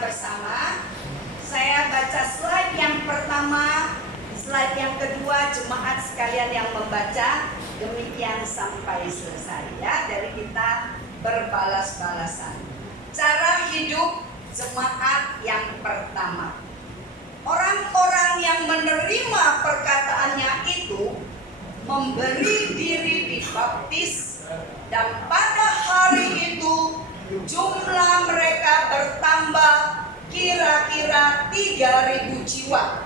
bersama. Saya baca slide yang pertama, slide yang kedua, jemaat sekalian yang membaca, demikian sampai selesai ya. Dari kita berbalas-balasan. Cara hidup jemaat yang pertama. Orang-orang yang menerima perkataannya itu memberi diri dibaptis, dan pada hari itu jumlah mereka bertambah kira-kira 3.000 jiwa.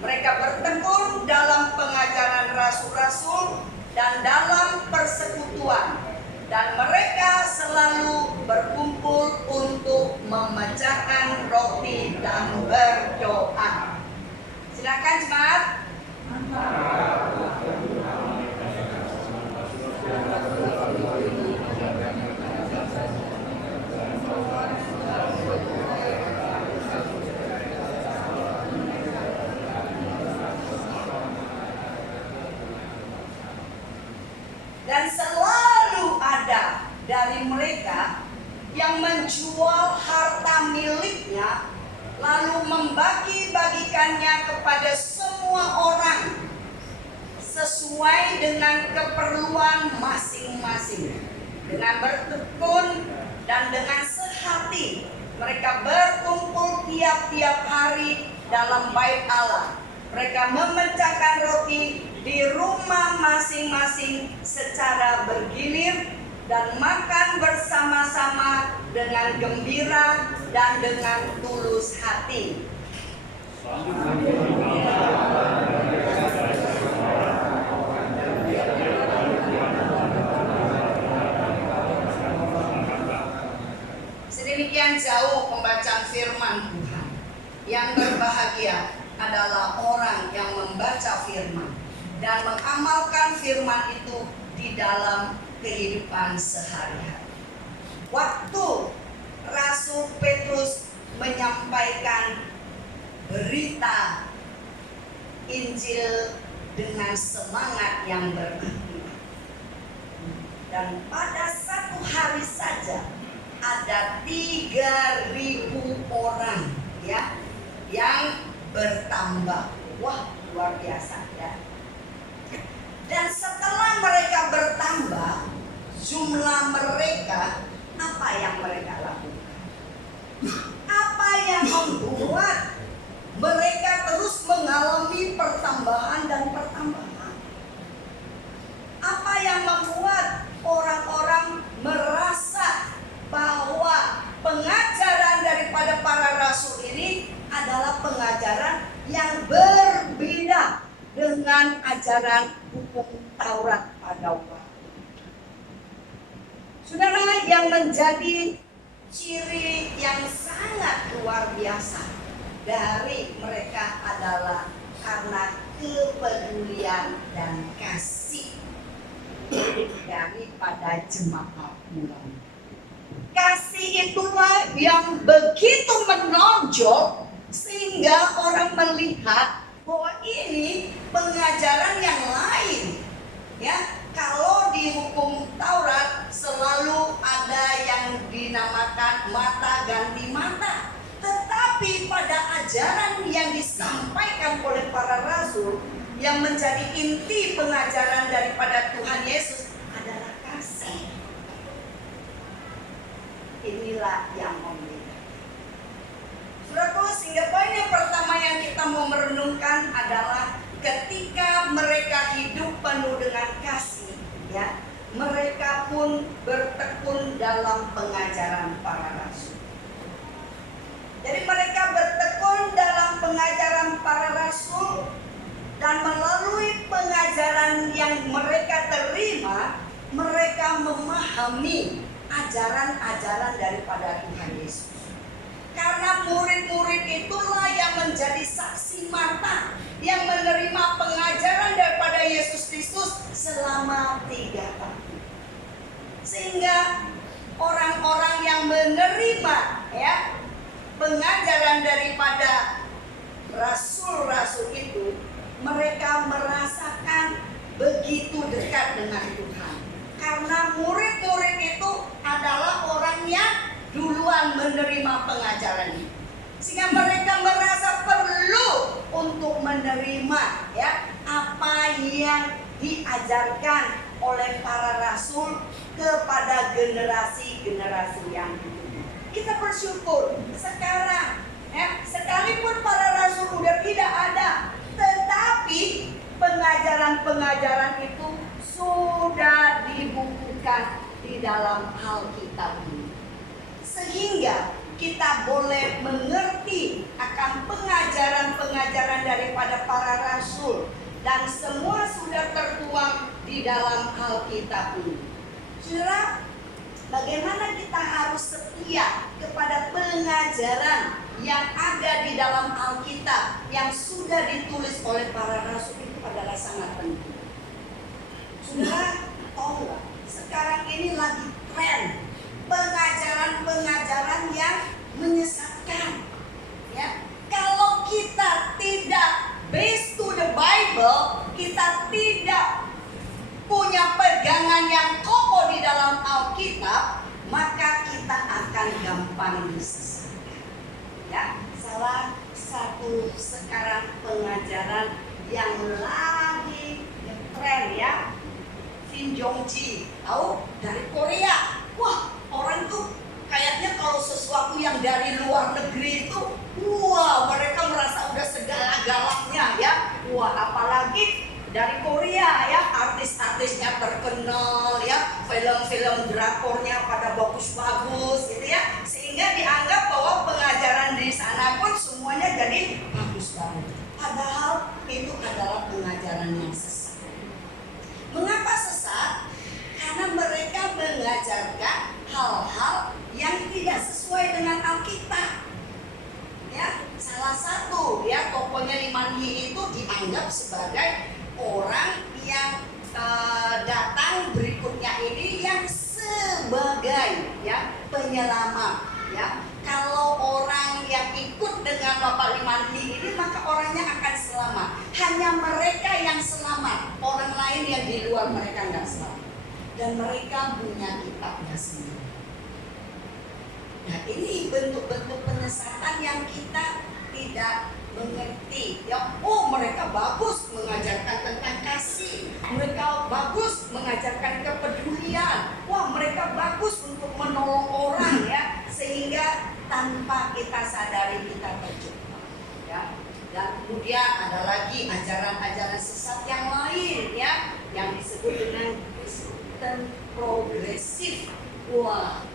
Mereka bertekun dalam pengajaran rasul-rasul dan dalam persekutuan, dan mereka selalu berkumpul untuk memecahkan roti dan berdoa. Silakan jemaat. Dan selalu ada dari mereka yang menjual harta miliknya lalu membagi-bagikannya kepada semua orang sesuai dengan keperluan masing-masing. Dengan bertekun dan dengan sehati mereka berkumpul tiap-tiap hari dalam bait Allah. Mereka memecahkan roti di rumah masing-masing secara bergilir dan makan bersama-sama dengan gembira dan dengan tulus hati. Sedemikian jauh pembacaan firman Tuhan. Yang berbahagia adalah orang yang membaca firman dan mengamalkan firman itu di dalam kehidupan sehari-hari. Waktu Rasul Petrus menyampaikan berita Injil dengan semangat yang beriman, dan pada satu hari saja ada 3.000 orang ya yang bertambah. Wah, luar biasa ya. Dan setelah mereka bertambah jumlah mereka, apa yang mereka lakukan? Apa yang membuat mereka terus mengalami pertambahan dan pertambahan? Apa yang membuat orang-orang merasa bahwa pengajaran daripada para rasul ini adalah pengajaran yang berbeda dengan ajaran hukum Taurat pada waktu. Saudara, yang menjadi ciri yang sangat luar biasa dari mereka adalah karena kepedulian dan kasih daripada jemaat mulai. Kasih itulah yang begitu menonjol sehingga orang melihat bahwa ini pengajaran yang lain. Ya, kalau di hukum Taurat selalu ada yang dinamakan mata ganti mata. Tetapi pada ajaran yang disampaikan oleh para rasul, yang menjadi inti pengajaran daripada Tuhan Yesus adalah kasih. Inilah yang membedakan. Saudaraku, sehingga poin yang pertama yang kita mau merenungkan adalah ketika mereka hidup penuh dengan kasih, ya, mereka pun bertekun dalam pengajaran para rasul. Jadi mereka bertekun dalam pengajaran para rasul, dan melalui pengajaran yang mereka terima, mereka memahami ajaran-ajaran daripada Tuhan Yesus. Karena murid-murid itulah yang menjadi saksi mata, yang menerima pengajaran daripada Yesus Kristus selama 3 tahun. Sehingga orang-orang yang menerima ya pengajaran daripada rasul-rasul itu, mereka merasakan begitu dekat dengan Tuhan. Karena murid-murid itu adalah orang yang duluan menerima pengajaran ini. sehingga mereka merasa perlu untuk menerima ya apa yang diajarkan oleh para rasul kepada generasi-generasi yang dulu. Kita bersyukur sekarang ya, sekalipun para rasul udah tidak ada, tetapi pengajaran-pengajaran itu sudah dibukukan di dalam Alkitab ini. Sehingga kita boleh mengerti akan pengajaran-pengajaran daripada para rasul, dan semua sudah tertuang di dalam Alkitab ini. Saudara, bagaimana kita harus setia kepada pengajaran yang ada di dalam Alkitab yang sudah ditulis oleh para rasul itu adalah sangat penting. Saudara, tahu nggak? Sekarang ini lagi tren pengajaran-pengajaran yang menyesatkan. Ya, kalau kita tidak based to the Bible, kita tidak punya pegangan yang kokoh di dalam Alkitab, maka kita akan gampang disesatkan. Ya, salah satu sekarang pengajaran yang lagi tren ya, Kim Jong Ji, tahu, dari Korea. Wah, orang tuh kayaknya kalau sesuatu yang dari luar negeri itu, wah, mereka merasa udah segala-galanya ya. Wah, apalagi dari Korea ya, artis-artisnya terkenal ya, film-film drakornya pada bagus-bagus gitu ya, sehingga dianggap bahwa pengajaran di sana pun semuanya jadi bagus banget. Padahal itu adalah pengajaran yang sesat. Mengapa sesat? Karena mereka mengajarkan hal-hal yang tidak sesuai dengan Alkitab. Ya, salah satu ya tokohnya Limandhi itu dianggap sebagai orang yang datang berikutnya ini yang sebagai ya penyelamat ya. Kalau orang yang ikut dengan Bapak Limandhi ini, maka orangnya akan selamat. Hanya mereka yang selamat, orang lain yang di luar mereka nggak selamat. Dan mereka punya kitabnya sendiri. Nah, ini bentuk-bentuk penyesatan yang kita tidak mengerti ya. Oh, mereka bagus mengajarkan tentang kasih, mereka bagus mengajarkan kepedulian, wah mereka bagus untuk menolong orang ya, sehingga tanpa kita sadari kita terjebak ya. Dan kemudian ada lagi ajaran-ajaran sesat yang lain ya, yang disebut dengan Kristen progresif. Wah,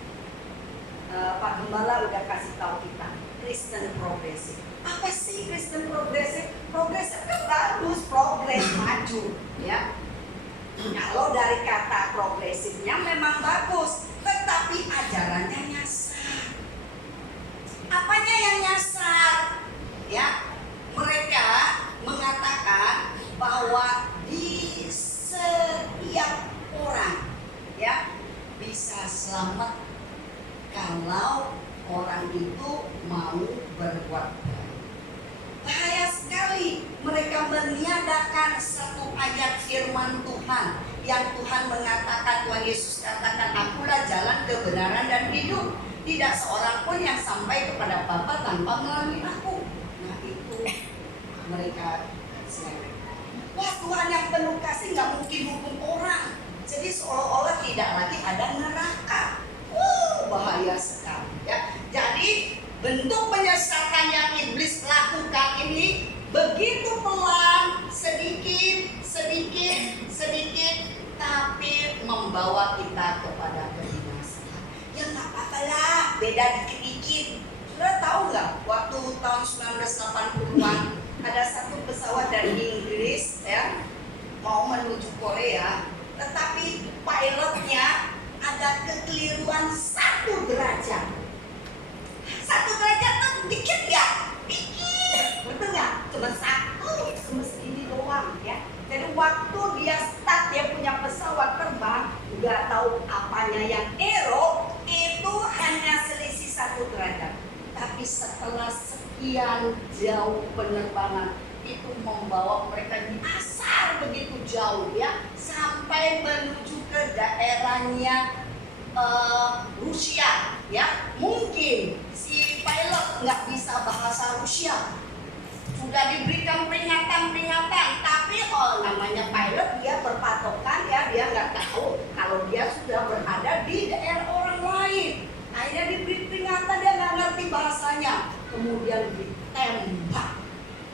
Pak Gembala udah kasih tahu kita Kristen progresif. Apa sih Kristen progresif? Progresif kan bagus, progres, maju ya. Kalau dari kata progresifnya memang bagus, tetapi ajarannya nyasar. Apanya yang nyasar? Ya, mereka mengatakan bahwa di setiap orang ya bisa selamat kalau orang itu mau berbuat baik. Bahaya sekali mereka meniadakan satu ayat firman Tuhan yang Tuhan mengatakan, Tuhan Yesus katakan, akulah jalan kebenaran dan hidup. Tidak seorang pun yang sampai kepada Bapa tanpa melalui aku. Nah itu mereka seleweng. Wah, Tuhan yang penuh kasih nggak mungkin hukum orang. Jadi seolah-olah tidak lagi ada neraka. Bahaya sekali ya. Jadi bentuk penyesatan yang iblis lakukan ini begitu pelan, sedikit, tapi membawa kita kepada kebinasaan. Ya nggak apa-apa lah, beda dikit-dikit. Sudah tahu nggak? Waktu tahun 1980-an ada satu pesawat dari Inggris ya mau menuju Korea, tetapi pilotnya ada kekeliruan 1 derajat. 1 derajat tuh dikit nggak? Dikit, betul nggak? Cuma 1, cuma segini doang ya. Jadi waktu dia start, dia punya pesawat terbang, nggak tahu apanya yang error, itu hanya selisih 1 derajat. Tapi setelah sekian jauh penerbangan, itu membawa mereka nyasar begitu jauh ya, sampai menuju ke daerahnya Rusia ya. Mungkin si pilot Pilot nggak bisa bahasa Rusia. Sudah diberikan peringatan-peringatan, tapi namanya pilot dia berpatokan ya, dia nggak tahu kalau dia sudah berada di daerah orang lain. Akhirnya diberi peringatan, dia nggak ngerti bahasanya, kemudian ditembak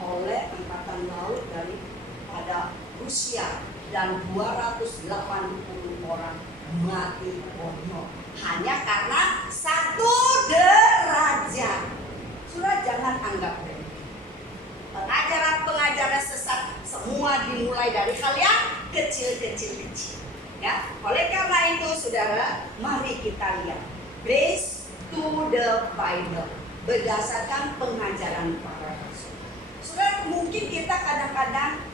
oleh angkatan laut daripada Rusia dan 280 orang mati konyol hanya karena 1 derajat. Sudah, jangan anggap remeh. Pengajaran-pengajaran sesat semua dimulai dari hal yang kecil-kecil. Ya, oleh karena itu saudara, mari kita lihat based to the Bible, berdasarkan pengajaran para rasul. Saudara, mungkin kita kadang-kadang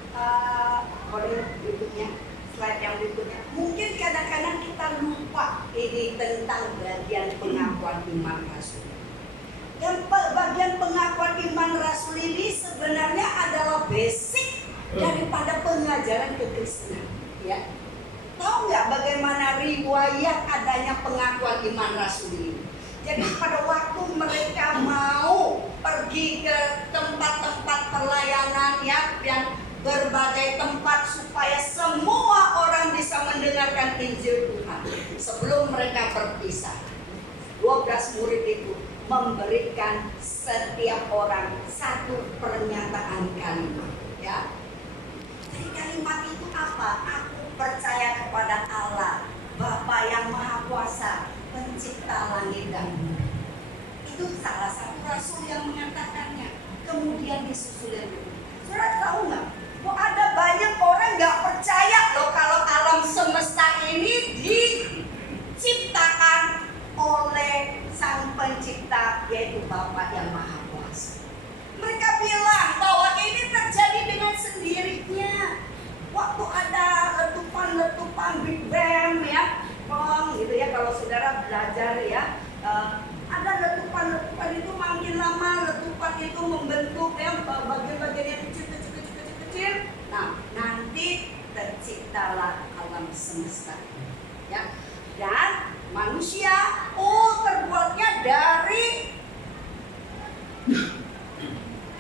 berikutnya, slide yang berikutnya, mungkin kadang-kadang kita lupa ini tentang bagian pengakuan iman rasul. Dan bagian pengakuan iman rasul ini sebenarnya adalah basic daripada pengajaran kekristenan. Ya, tahu nggak bagaimana riwayat adanya pengakuan iman rasul ini? Jadi pada waktu mereka mau pergi ke tempat-tempat pelayanan ya, dan berbagai tempat supaya semua orang bisa mendengarkan Injil Tuhan. Sebelum mereka berpisah, 12 murid itu memberikan setiap orang satu pernyataan kalimat, ya. Jadi kalimat itu apa? Aku percaya kepada Allah, Bapa yang Maha Kuasa, Pencipta langit dan bumi. Itu salah satu rasul yang mengatakannya. Kemudian disusul yang berikut. Saudara tahu nggak? Kok ada banyak orang nggak percaya loh kalau alam semesta ini diciptakan oleh Sang Pencipta, yaitu Bapa yang Maha Kuasa. Mereka bilang bahwa ini terjadi dengan sendirinya. Waktu ada letupan Big Bang ya, gitu ya, kalau saudara belajar ya, ada letupan itu makin lama letupan itu membentuk ya bagian-bagian yang kecil. Nah, nanti terciptalah alam semesta. Ya. Dan manusia terbuatnya dari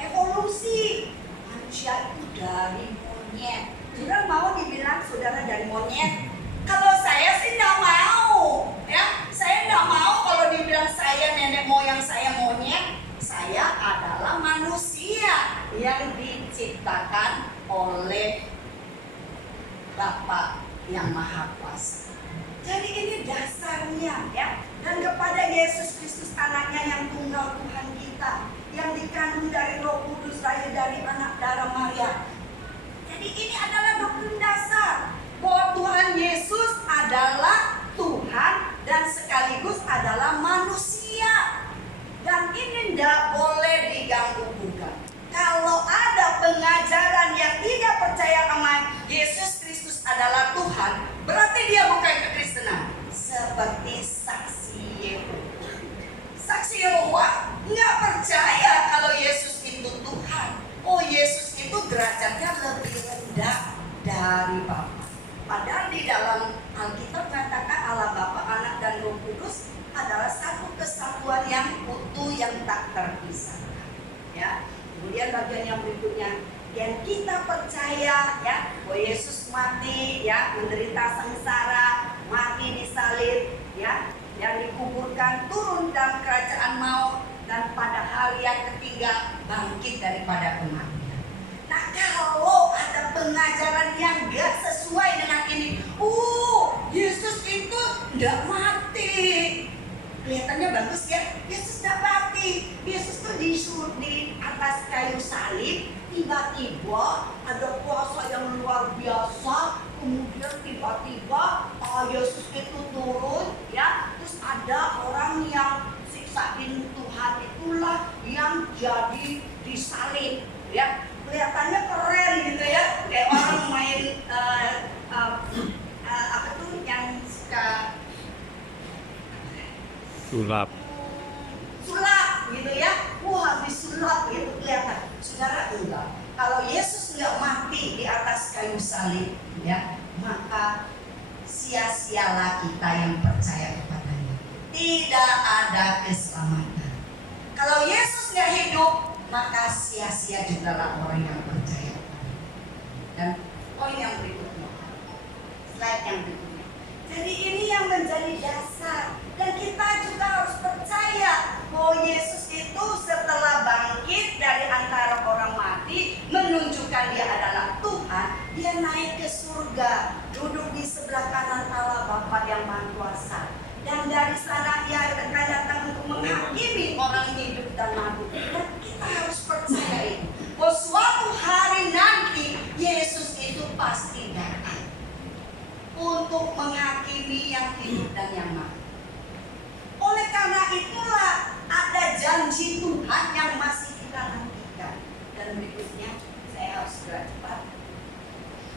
evolusi. Manusia itu dari monyet. Saudara mau dibilang saudara dari monyet? Kalau saya sih nggak mau, ya. Saya nggak mau kalau dibilang saya nenek moyang saya monyet. Saya adalah manusia yang diciptakan oleh Bapa yang Maha Kuasa. Jadi ini dasarnya ya. Dan kepada Yesus Kristus anaknya yang tunggal Tuhan kita, yang dikandung dari Roh Kudus, lahir dari anak darah Maria. Jadi ini adalah doktrin dasar bahwa Tuhan Yesus adalah Tuhan dan sekaligus adalah manusia. Dan ini tidak boleh diganggu-gugat. Kalau ada pengajaran yang tidak percaya sama Yesus Kristus adalah Tuhan, berarti dia bukan kekristenan. Seperti saksi Yehova. Saksi Yehova nggak percaya kalau Yesus itu Tuhan. Oh, Yesus itu derajatnya lebih rendah dari Bapa. Padahal di dalam Alkitab mengatakan Allah Bapa, Anak dan Roh Kudus adalah satu kesatuan yang utuh yang tak terpisahkan. Ya. Kemudian bagian yang berikutnya, dan kita percaya ya bahwa Yesus mati ya, menderita sengsara, mati disalib ya, dan dikuburkan, turun dalam kerajaan maut, dan pada hari yang ketiga bangkit daripada kematian. Nah, kalau ada pengajaran yang gak sesuai dengan ini, Yesus itu gak mati. Kelihatannya bagus ya, Yesus gak mati. Yesus tuh disuruh di atas kayu salib, tiba-tiba ada kuasa yang luar biasa. Kemudian tiba-tiba Yesus itu turun ya, terus ada orang yang siksain Tuhan itulah yang jadi disalib ya. Kelihatannya keren gitu ya, kayak orang main apa tuh yang suka sulap gitu ya. Habis sulap gitu kelihatan. Saudara, enggak. Kalau Yesus enggak mati di atas kayu salib ya, maka sia-sialah kita yang percaya kepadanya. Tidak ada keselamatan. Kalau Yesus nggak hidup, maka sia-sia juga lah orang yang percaya. Dan poin yang berikutnya, slide yang berikutnya. Jadi ini yang menjadi dasar, dan kita juga harus percaya bahwa Yesus itu setelah bangkit dari antara orang mati, menunjukkan dia adalah Tuhan, dia naik ke surga, duduk di sebelah kanan Allah Bapa yang Maha Kuasa. Dan dari sana dia akan datang untuk menghakimi orang hidup dan mati. Dan kita harus percaya itu, bahwa suatu hari nanti Yesus itu pasti datang untuk menghakimi yang hidup dan yang mati. Oleh karena itulah ada janji Tuhan yang masih kita nantikan. Dan berikutnya saya harus segera cepat.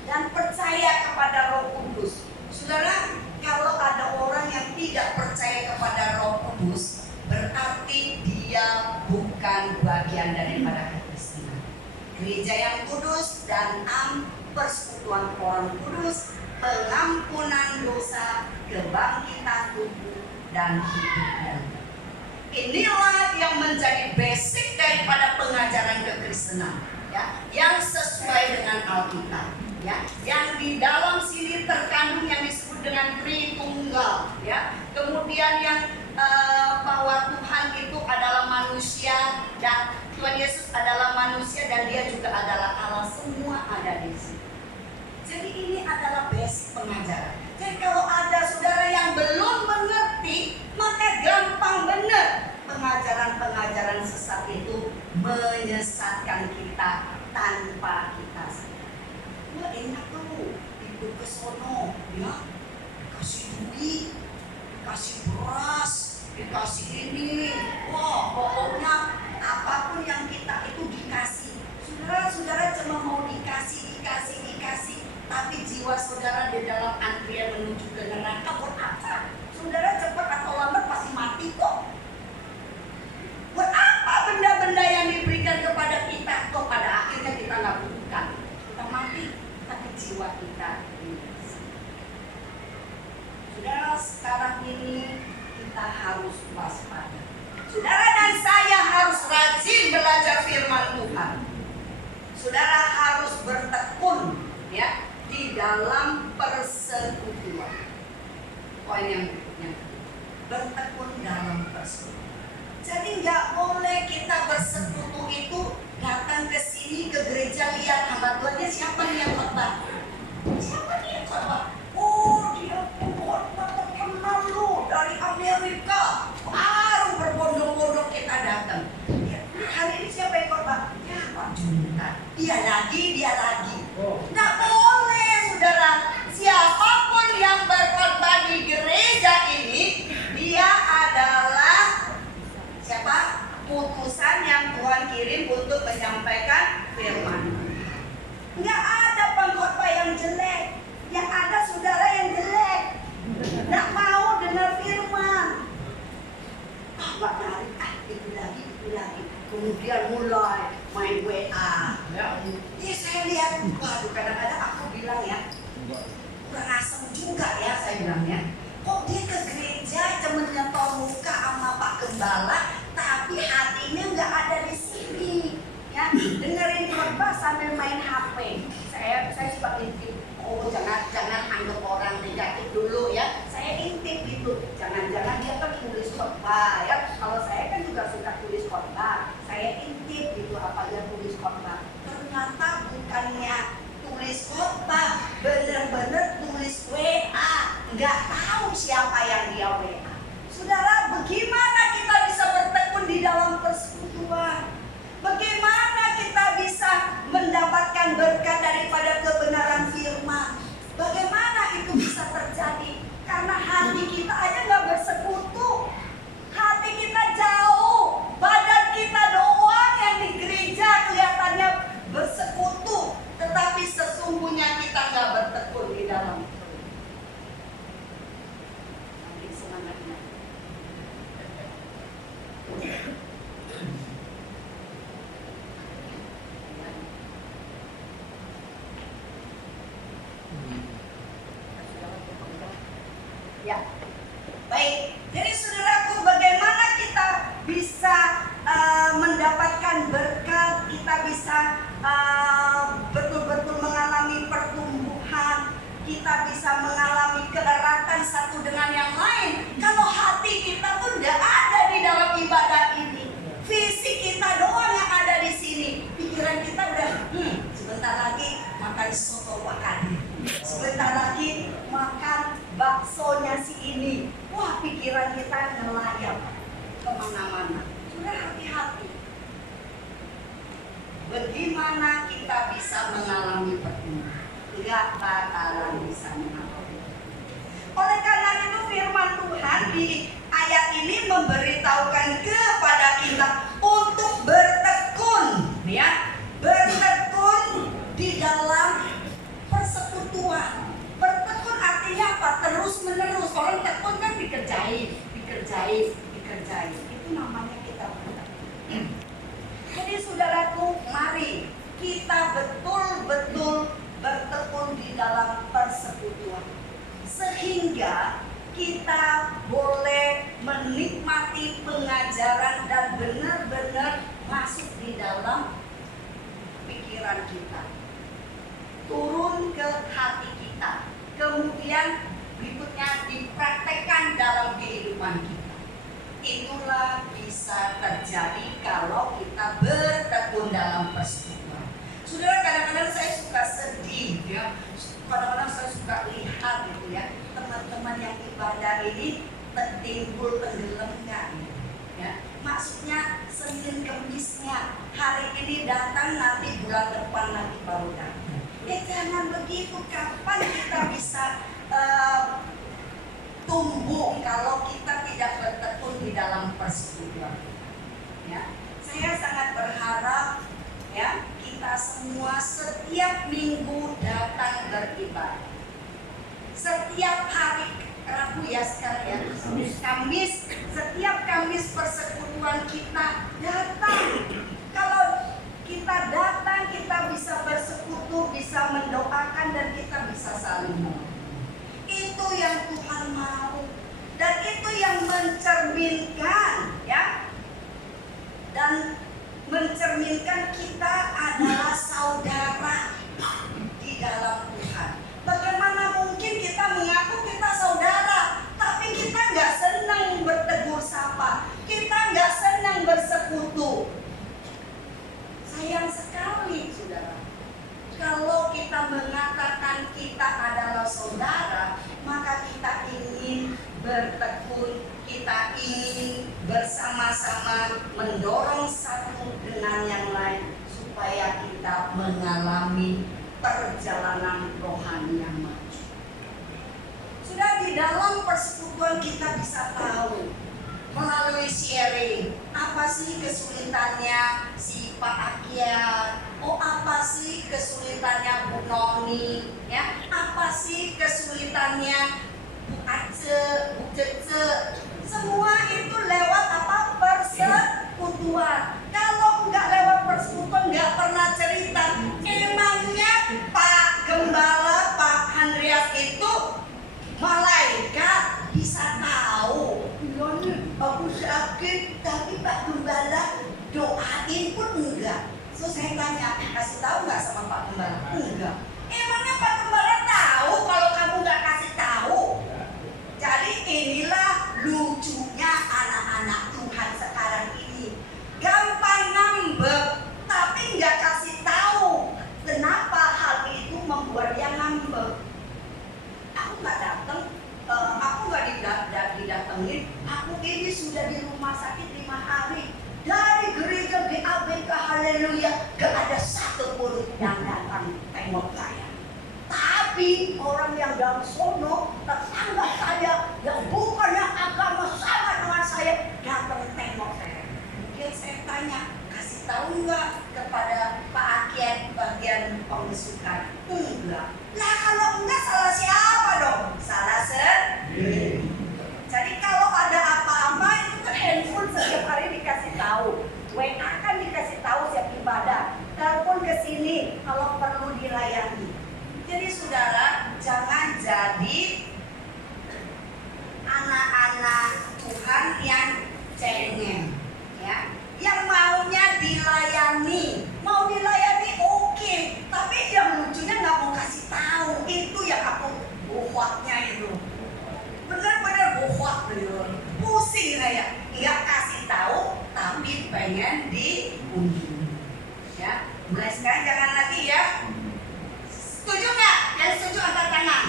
Dan percaya kepada Roh Kudus. Saudara, kalau ada orang yang tidak percaya kepada Roh Kudus, berarti dia bukan bagian daripada kekristenan. Gereja yang kudus dan persekutuan orang kudus, pengampunan dosa, kebangkitan tubuh, dan hidup yang baru. Inilah yang menjadi basic daripada pengajaran kekristenan, ya, yang sesuai dengan Alkitab, ya, yang di dalam sini terkandung yang disebut dengan Tritunggal, ya. Kemudian yang bahwa Tuhan itu adalah manusia dan Tuhan Yesus adalah manusia dan dia juga adalah Allah, semua ada di sini. Jadi ini adalah basic pengajaran. Jadi kalau ada saudara yang belum mengerti, maka gampang benar pengajaran-pengajaran sesat itu menyesatkan kita tanpa kita sadar. Wah, enak tuh, ikut ke sono, ya, kasih duit, kasih beras, dikasih ini, wah pokoknya apapun yang kita itu dikasih. Saudara-saudara cuma mau dikasih, tapi jiwa saudara di dalam antrian menuju ke neraka buat apa? Saudara cepat atau lambat pasti mati kok. Buat apa benda-benda yang diberikan kepada kita kok pada akhirnya kita nggak butuhkan? Kita mati, tapi jiwa kita ini. Saudara, sekarang ini kita harus waspada. Saudara dan saya harus rajin belajar firman Tuhan. Saudara harus bertekun, ya, di dalam persekutuan. Poin yang berikutnya, bertekun dalam persekutuan. Jadi nggak boleh kita bersekutu itu datang ke sini ke gereja, lihat hamba Tuhannya siapa nih yang khotbah. Siapa nih yang khotbah? Oh, dia khotbah terkenal loh dari Amerika. Baru berbondong-bondong kita datang. Ya, hari ini siapa yang khotbah? Ya, Pak Junta. Dia lagi. Nggak boleh, saudara. Siapapun yang berkhotbah di gereja ini, dia adalah siapa? Putusan yang Tuhan kirim untuk menyampaikan firman. Nggak ada pengkhotbah yang jelek. Yang ada saudara yang jelek, nggak mau dengar firman. Nggak menarik, itu lagi. Kemudian mulai main WA. Ya saya lihat, waduh, kadang-kadang aku bilang ya, kurang asem juga ya saya bilang ya. Kok dia ke gereja cuma nyetor muka sama Pak Gembala, tapi hatinya nggak ada di sini, ya, dengerin khotbah sambil main HP. Saya suka intip. Oh, jangan anggap orang negatif dulu ya. Saya intip gitu. Jangan-jangan dia kan tulis khotbah ya. Kalau saya kan juga suka tulis khotbah. Saya intip gitu apa dia tulis khotbah. Ternyata bukannya tulis khotbah, bener-bener tulis WA. Nggak tahu siapa yang dia WA. Saudara, bagaimana kita bisa bertekun di dalam persekutuan? Bagaimana kita bisa mendapatkan berkat daripada kebenaran firman? Bagaimana itu bisa terjadi? Karena hati kita aja nggak bersekutu. Hati kita jauh, badan kita doang yang di gereja kelihatannya bersekutu, tetapi sesungguhnya kita nggak bertekun di dalam. Sambil semangatnya. Ya, baik. Jadi saudaraku, bagaimana kita bisa kemana-mana. Sudah hati-hati. Bagaimana kita bisa mengalami pertumbuhan? Tidak bakalan bisa mengalami. Oleh karena itu firman Tuhan di ayat ini memberitahukan kepada kita untuk bertekun, ya, bertekun di dalam persekutuan. Bertekun artinya apa? Terus menerus. Orang tekun kan dikerjain. Itu namanya kita bertekun. Jadi saudaraku, mari kita betul-betul bertekun di dalam persekutuan, sehingga kita boleh menikmati pengajaran dan benar-benar masuk di dalam pikiran kita, turun ke hati kita, kemudian berikutnya dipraktekkan dalam kehidupan kita. Itulah bisa terjadi kalau kita bertekun dalam persekutuan. Saudara, kadang-kadang saya suka sedih, ya. Kadang-kadang saya suka lihat gitu ya, teman-teman yang ibadah ini timbul tenggelamnya, ya. Maksudnya Senin Kemisnya hari ini datang, nanti bulan depan nanti baru datang. Jangan begitu. Kapan kita bisa tumbuh kalau kita tidak bertekun di dalam persekutuan? Ya, saya sangat berharap, ya, kita semua setiap minggu datang beribadah. Setiap hari Rabu ya sekarang ya, Kamis, setiap Kamis persekutuan kita datang. Kalau kita datang, kita bisa bersekutu, bisa mendoakan, dan kita bisa saling menolong. Itu yang Tuhan mau, dan itu yang mencerminkan, ya, dan mencerminkan kita adalah saudara di dalam Tuhan. Bagaimana mungkin kita mengaku kita saudara, tapi kita nggak senang bertegur sapa, kita nggak senang bersekutu? Sayang sekali, saudara. Kalau kita mengatakan kita adalah saudara, maka kita ingin bertekun, kita ingin bersama-sama mendorong satu dengan yang lain supaya kita mengalami perjalanan rohani yang maju. Sudah di dalam persekutuan kita bisa tahu melalui sharing, apa sih kesulitannya si Pak Akia, oh apa sih kesulitannya Bu Noni, ya, apa sih kesulitannya Bu Ace, Bu Cece. Semua itu lewat apa? Persekutuan. Kalau nggak lewat persekutuan, nggak pernah cerita. Emangnya Pak Gembala, Pak Andreas itu malaikat bisa tahu? Aku sakit, tapi Pak Gembala doain pun enggak. So saya tanya, kasih tahu nggak sama Pak Gembala? Enggak. Emangnya Pak Gembala tahu kalau kamu nggak kasih tahu? Jadi inilah lucunya anak-anak Tuhan sekarang ini. Gampang ngambek, tapi nggak kasih tahu. Kenapa hal itu membuat dia ngambek? Aku nggak datang, aku nggak didatengin. Aku ini sudah di rumah sakit 5 hari. Dari gereja GABK Haleluya gak ada satupun yang datang tengok saya. Tapi orang yang dari sono, tetangga saya yang bukannya agama sama dengan saya, datang tengok saya. Mungkin saya tanya, kasih tahu nggak kepada Pak Akian bagian pembesukan? Enggak. Nah kalau enggak, salah siapa dong? Salah sendiri. Jadi kalau ada apa-apa itu kan handphone setiap hari dikasih tahu, WA kan dikasih tahu siap ibadah, telepon ke sini kalau perlu dilayani. Jadi saudara, jangan jadi anak-anak Tuhan yang cengeng, ya, yang maunya dilayani, mau dilayani oke, tapi yang lucunya nggak mau kasih tahu. Itu yang aku buatnya itu. Benar-benar bohong beliau, pusing saya, nggak kasih tahu tapi pengen dikunjungi, ya. Mulai sekarang jangan lagi ya. Setuju nggak? Yang setuju angkat tangan.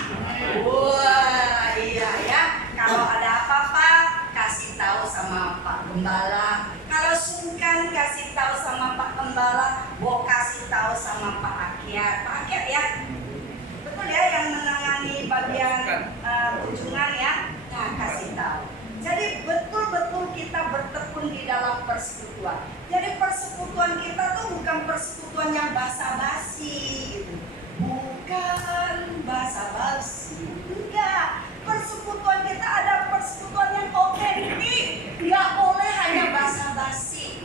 Wah iya ya. Kalau ada apa-apa kasih tahu sama Pak Gembala. Gembala. Kalau sungkan kasih tahu sama Pak Gembala, Bo kasih tahu sama Pak Akyat. Pak Akyat ya, betul ya, yang menangani bagian kunjungan ya. Nah, kasih tahu. Jadi betul-betul kita bertekun di dalam persekutuan. Jadi persekutuan kita tuh bukan persekutuan yang basa-basi gitu. Bukan basa-basi. Enggak. Persekutuan kita ada persekutuan yang otentik. Enggak boleh hanya basa-basi.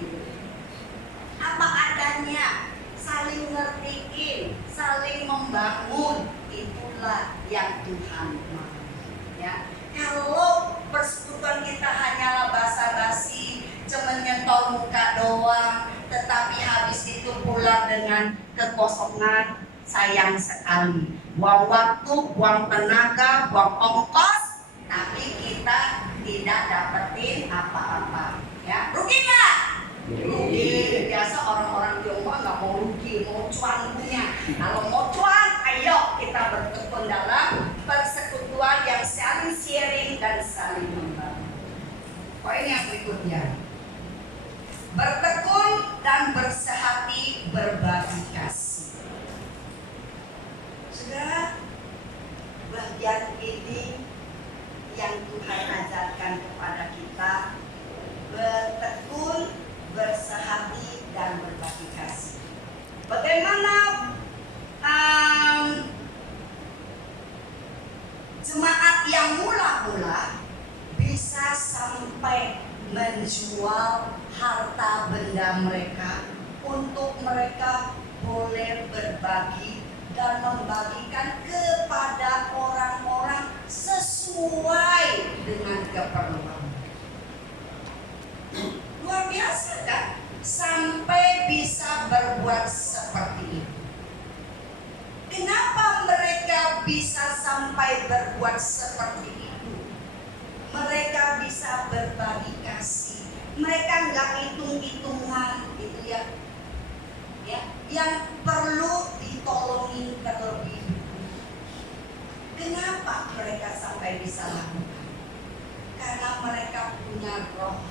Apa adanya, saling ngertiin, saling membangun. Itulah yang Tuhan mau. Ya. Kalau persekutuan kita hanyalah basa-basi, cuma nyentuh muka doang, tetapi habis itu pulang dengan kekosongan, sayang sekali. Buang waktu, buang tenaga, buang ongkos, tapi kita tidak dapetin apa-apa. Ya, rugi nggak? Rugi. Biasa orang-orang Tiongkok nggak mau rugi, mau cuan punya. Kalau mau cuan, ayo kita bertekun dalam persekutuan yang saling sharing dan saling membangun. Poin yang berikutnya, bertekun dan bersehati berbagi kasih. Saudara, bagian ini yang Tuhan ajarkan kepada kita, bertekun, bersehati dan berbagi kasih. Bagaimana jemaat yang mula-mula bisa sampai menjual harta benda mereka untuk mereka boleh berbagi dan membagikan kepada orang-orang sesuai dengan keperluan. Luar biasa kan? Sampai bisa berbuat seperti itu. Kenapa mereka bisa sampai berbuat seperti itu? Mereka bisa berbagi kasih. Mereka nggak hitung-hitungan gitu ya. Yang perlu ditolongin terlebih dulu. Kenapa mereka sampai bisa lakukan? Karena mereka punya roh.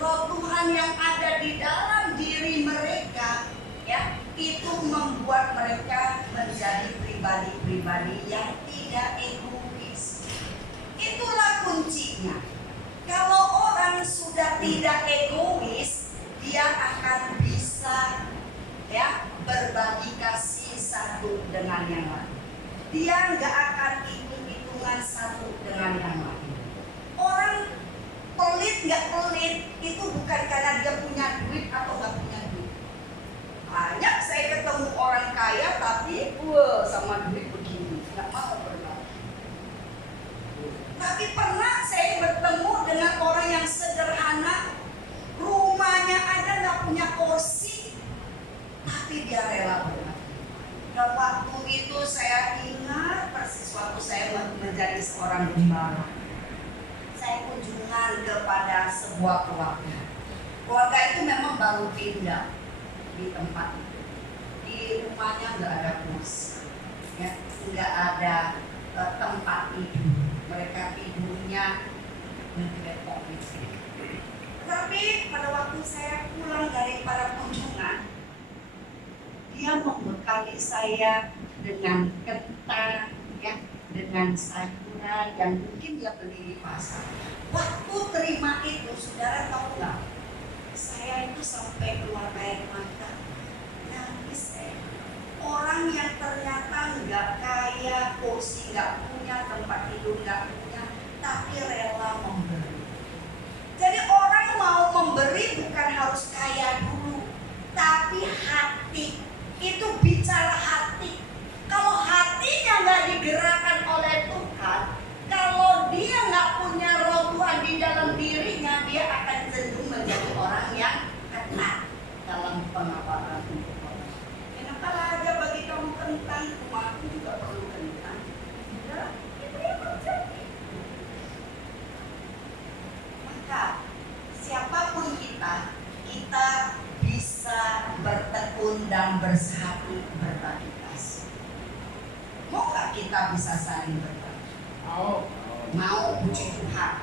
Roh Tuhan yang ada di dalam diri mereka, ya, itu membuat mereka menjadi pribadi-pribadi yang tidak egois. Itulah kuncinya. Kalau orang sudah tidak egois, dia akan bisa, ya, berbagi kasih satu dengan yang lain. Dia nggak akan hitung-hitungan satu dengan yang lain. Orang pelit nggak pelit itu bukan karena dia punya duit atau nggak punya duit. Banyak saya ketemu orang kaya tapi sama duit begini, nggak mau berbagi. Tapi pernah saya bertemu dengan orang yang sederhana, rumahnya aja nggak punya kursi, tapi dia rela berbagi. Dan waktu itu saya ingat persis waktu saya menjadi seorang gembala. Saya kunjungan kepada sebuah keluarga. Keluarga itu memang baru pindah di tempat itu. Di rumahnya nggak ada kursi, ya, nggak ada tempat tidur. Mereka tidurnya ngegepok gitu. Tapi pada waktu saya pulang dari para kunjungan, dia membekali saya dengan ketan, ya, dengan sayuran yang mungkin dia beli di pasar. Waktu terima itu, saudara tahu nggak? Saya itu sampai keluar air mata, nangis saya. Orang yang ternyata nggak kaya, kursi nggak punya, tempat tidur nggak punya, tapi rela memberi. Jadi orang mau memberi bukan harus kaya dulu, tapi hati. Itu bicara hati. Kalau hatinya nggak digerakkan oleh Tuhan, kalau dia nggak punya roh Tuhan di dalam dirinya, dia akan cenderung menjadi orang yang ketat dalam pengawalan untuk orang. Kenapa aja bagi kamu kentang, rumahku juga perlu kentang. Ya, itu yang terjadi. Maka siapapun kita bisa bertekun dan bersehati berbagi kasih. Mau nggak kita bisa saling berbagi? Mau puji Tuhan.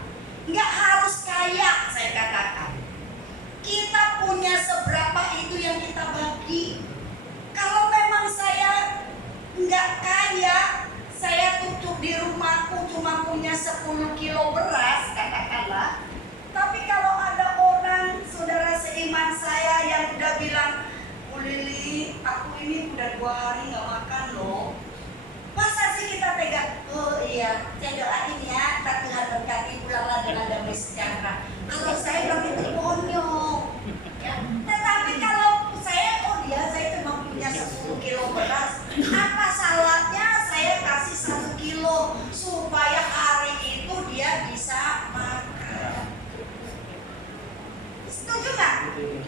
Nggak harus kaya, saya saya katakan, kita punya seberapa itu yang kita bagi. Kalau memang saya nggak kaya, saya tutup di rumahku cuma punya 10 kilo beras, katakanlah. Tapi kalau ada orang, saudara seiman saya yang udah bilang, Bu Lili, aku ini udah 2 hari nggak makan loh. Masa sih kita tega? Oh iya, saya doain ya, Tuhan berkati, pulanglah dengan damai sejahtera. Kalau saya bilang itu konyol, ya. Tetapi kalau saya, saya cuma punya 10 kilo beras. Apa salahnya saya kasih 1 kilo supaya hari itu dia bisa makan? Setuju nggak?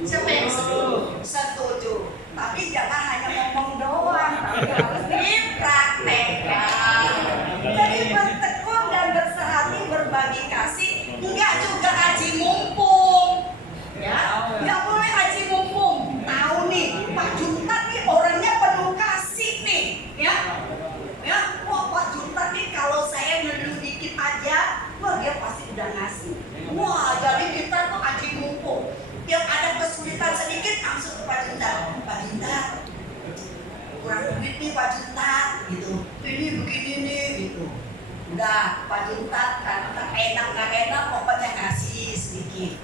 Siapa yang setuju? Setuju. Tapi jangan hanya ngomong doang, tapi harus dipraktekkan. Jadi bertekun dan bersehati berbagi kasih, enggak juga aji mumpung. Ya, enggak boleh aji mumpung. Tahu nih, Pak Junta nih orangnya penuh kasih nih, ya. Ya, wah Pak Junta nih kalau saya ngeluh dikit aja, wah dia pasti udah ngasih. Wah, jadi kita tuh aji mumpung. Yang ada kesulitan sedikit langsung ke Pak Junta. Pak Junta, kurang duit nih Pak Junta, gitu. Ini begini nih, gitu. Udah, Pak Junta kan enak nggak enak, pokoknya ngasih sedikit.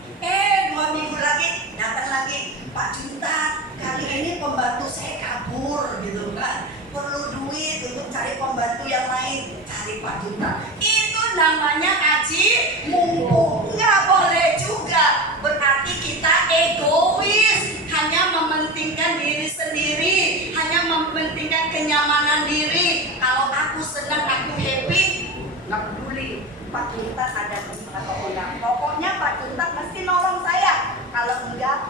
2 minggu lagi datang lagi, Pak Junta, kali ini pembantu saya kabur, gitu kan. Perlu duit untuk cari pembantu yang lain, cari Pak Junta. Itu namanya aji mumpung. Nggak boleh juga. Berarti kita egois, hanya mementingkan diri sendiri, hanya mementingkan kenyamanan diri. Kalau aku senang, aku happy, nggak peduli Pak Junta ada atau enggak. Pokoknya Pak Junta mesti nolong saya. Kalau enggak,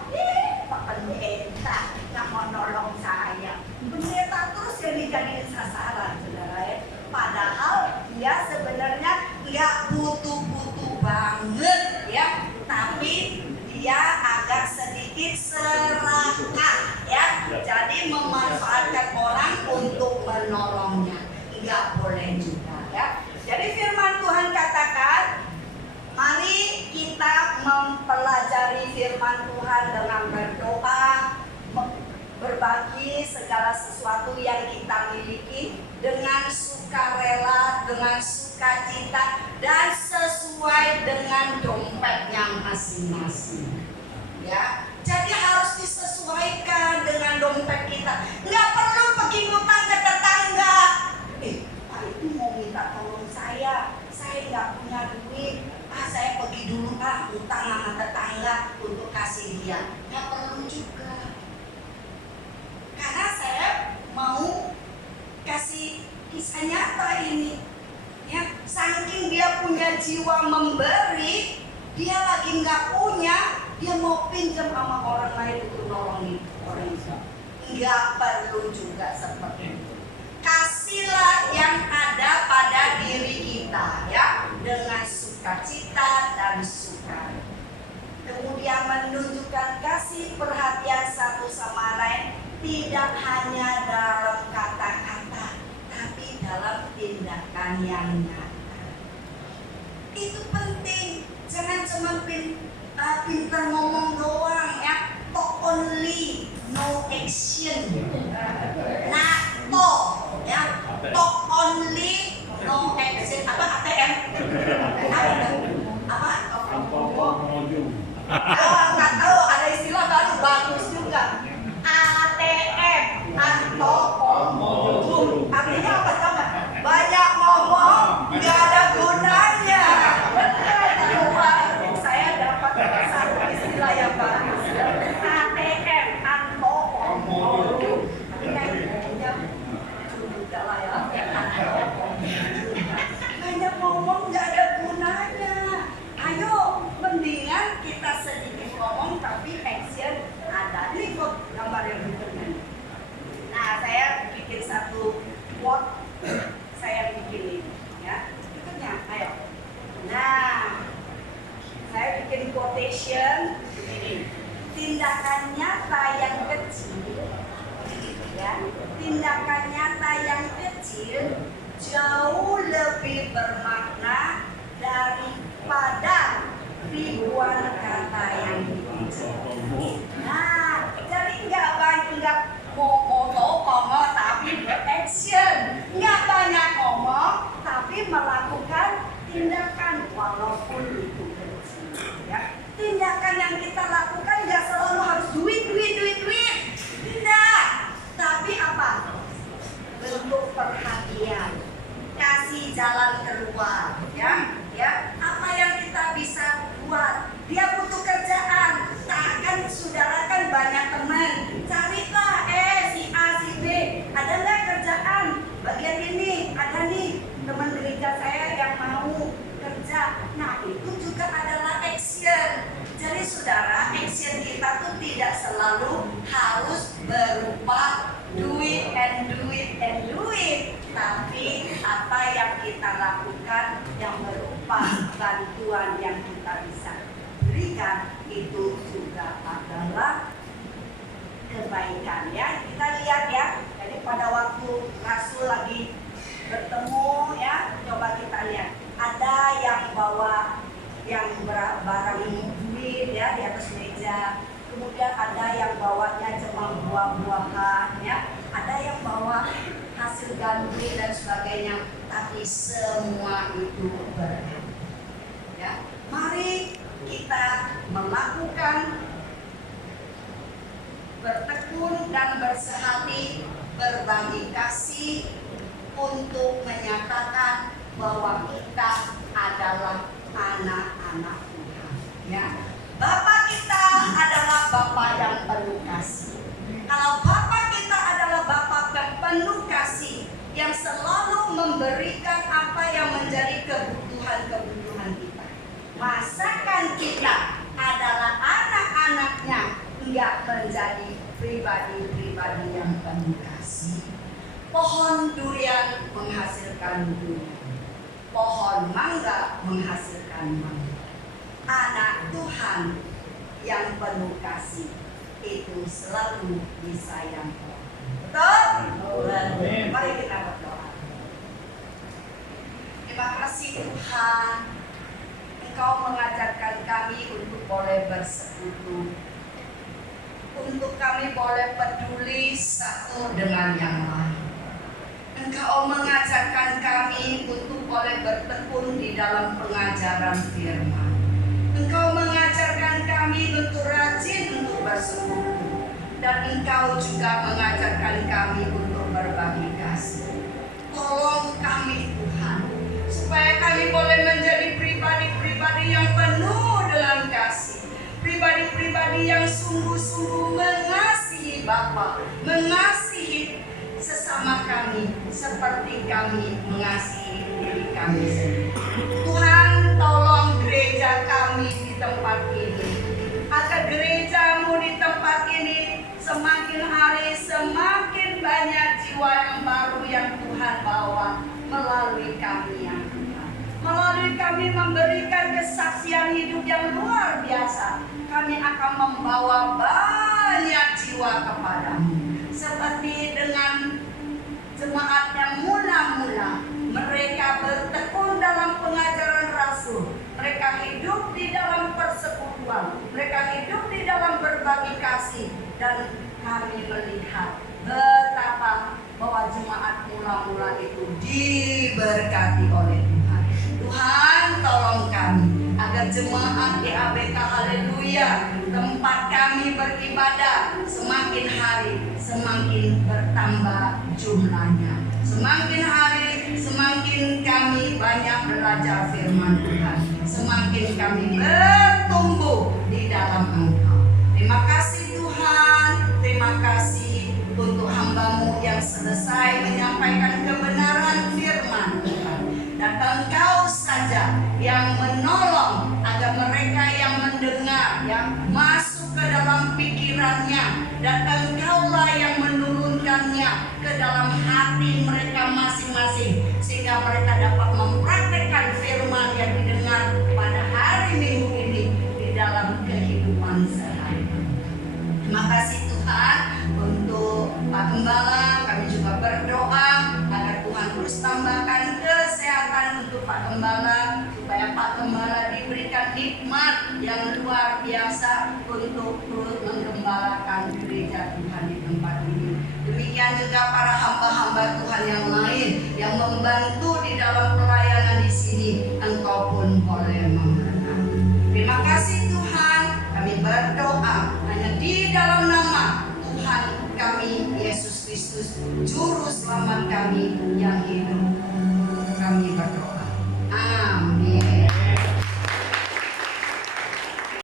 Pak Pendeta nggak mau nolong saya. Pendeta terus yang dijadiin sasaran, saudara ya. Padahal dia sebenarnya nggak butuh-butuh banget, ya. Tapi dia agak sedikit serakah, ya. Jadi memanfaatkan orang untuk menolongnya, nggak boleh juga, ya. Jadi firman Tuhan katakan, mari kita mempelajari firman Tuhan dengan berdoa, berbagi segala sesuatu yang kita miliki dengan sukarela, dengan sukacita, dan sesuai dengan dompetnya masing-masing. Ya, jadi harus disesuaikan dengan dompet kita. Nggak perlu pergi ngutang ke tetangga. Pak itu mau minta tolong saya nggak punya duit. Saya pergi dulu ngutang sama tetangga untuk kasih dia. Nggak perlu juga. Karena saya mau kasih kisah nyata ini, ya. Saking dia punya jiwa memberi, dia lagi nggak punya, dia mau pinjam sama orang lain untuk nolongin orang itu. Nggak perlu juga seperti itu. Kasihlah yang ada pada diri kita, ya, dengan sukacita dan suka. Kemudian menunjukkan kasih perhatian satu sama lain, tidak hanya dalam kata-kata, tapi dalam tindakan yang nyata. Itu penting. Jangan cuma pintar ngomong doang, ya. Talk only, no action. Nah, ya. Talk only, no action. Apa ATM? Apa? Nggak tahu. Ada istilah baru, bagus juga. ATM atau omong. Artinya apa sama? Banyak ngomong, nggak ada gunanya. Saya dapat satu istilah yang bagus. ATM atau omong. Banyak ngomong nggak ada gunanya. Ayo, mendingan kita sedikit ngomong tapi action ada. Ini kok gambar yang berikutnya. Nah, saya bikin satu quote, saya bikin ini, ya. Berikutnya, ayo. Nah, saya bikin quotation begini. Tindakan nyata yang kecil, ya, tindakan nyata yang kecil jauh lebih bermakna daripada ribuan kata kata yang diucapkan. Nah, jadi nggak mau ngomong tapi beraction, nggak banyak ngomong tapi melakukan tindakan walaupun itu kecil. Ya, tindakan yang kita lakukan nggak selalu harus duit, tidak. Tapi apa? Bentuk perhatian, kasih jalan keluar, ya. Apa yang kita bisa buat? Dia butuh kerjaan, kan saudara kan banyak teman, carilah si A si B, ada nggak kerjaan? Bagian ini ada nih teman gereja saya yang mau kerja. Nah itu juga adalah action. Jadi saudara, action kita tuh tidak selalu harus berupa duit, tapi apa yang kita lakukan yang berupa bantuan yang kita bisa berikan itu juga adalah kebaikan, ya. Kita lihat ya, jadi pada waktu Rasul lagi bertemu, ya, coba kita lihat ada yang bawa yang barang duit, ya, di atas meja. Kemudian ada yang bawanya cuma buah-buahan, ya. Ada yang bawa hasil gandum dan sebagainya. Tapi semua itu berkat. Ya, mari kita melakukan bertekun dan bersehati berbagi kasih untuk menyatakan bahwa kita adalah anak-anak Tuhan. Ya. Bapak kita adalah Bapak yang penuh kasih. Kalau Bapak kita adalah Bapak yang penuh kasih, yang selalu memberikan apa yang menjadi kebutuhan kita. Masakan kita adalah anak-anaknya, enggak menjadi pribadi-pribadi yang penuh kasih. Pohon durian menghasilkan durian, pohon mangga menghasilkan mangga. Anak Tuhan yang penuh kasih itu selalu disayang. Betul? Mari kita berdoa. Terima kasih Tuhan, Engkau mengajarkan kami untuk boleh bersekutu, untuk kami boleh peduli satu dengan yang lain. Engkau mengajarkan kami untuk boleh bertekun di dalam pengajaran firman. Engkau mengajarkan kami untuk rajin untuk bersekutu, dan Engkau juga mengajarkan kami untuk berbagi kasih. Tolong kami Tuhan, supaya kami boleh menjadi pribadi-pribadi yang penuh dengan kasih, pribadi-pribadi yang sungguh-sungguh mengasihi Bapa, mengasihi sesama kami seperti kami mengasihi diri kami sendiri. Tuhan, tolong gereja kami di tempat ini, agar gerejamu di tempat ini semakin hari semakin banyak jiwa yang baru yang Tuhan bawa melalui kami yang Tuhan. Melalui kami memberikan kesaksian hidup yang luar biasa, kami akan membawa banyak jiwa kepadamu. Seperti dengan jemaat yang mula-mula mereka bertekun dalam pengajaran Rasul, mereka hidup di dalam persekutuan, mereka hidup di dalam berbagi kasih, dan kami melihat betapa bahwa jemaat mula-mula itu diberkati oleh Tuhan. Tuhan, tolong kami agar jemaat di ABK Haleluya, tempat kami beribadah, semakin hari semakin bertambah jumlahnya. Semakin hari semakin kami banyak belajar firman Tuhan, semakin kami bertumbuh di dalam Engkau. Terima kasih Tuhan, terima kasih untuk hamba-Mu yang selesai menyampaikan kebenaran firman Tuhan. Dan Engkau saja yang menolong agar mereka yang mendengar, yang masuk ke dalam pikirannya, dan Engkaulah yang menurunkannya ke dalam hati mereka masing-masing, sehingga mereka dapat mempraktekkan firman yang didengar pada hari Minggu ini di dalam kehidupan sehari-hari. Terima kasih Tuhan untuk Pak Gembala. Kami juga berdoa agar Tuhan terus tambahkan kesehatan untuk Pak Gembala, supaya Pak Gembala diberikan hikmat yang luar biasa untuk terus menggembalakan gereja Tuhan di tempat ini. Demikian juga para hamba-hamba Tuhan yang lain yang membantu di dalam pelayanan di sini, Engkau pun boleh memberkati. Terima kasih Tuhan, kami berdoa hanya di dalam nama Tuhan kami Yesus Kristus, Juru Selamat kami yang hidup.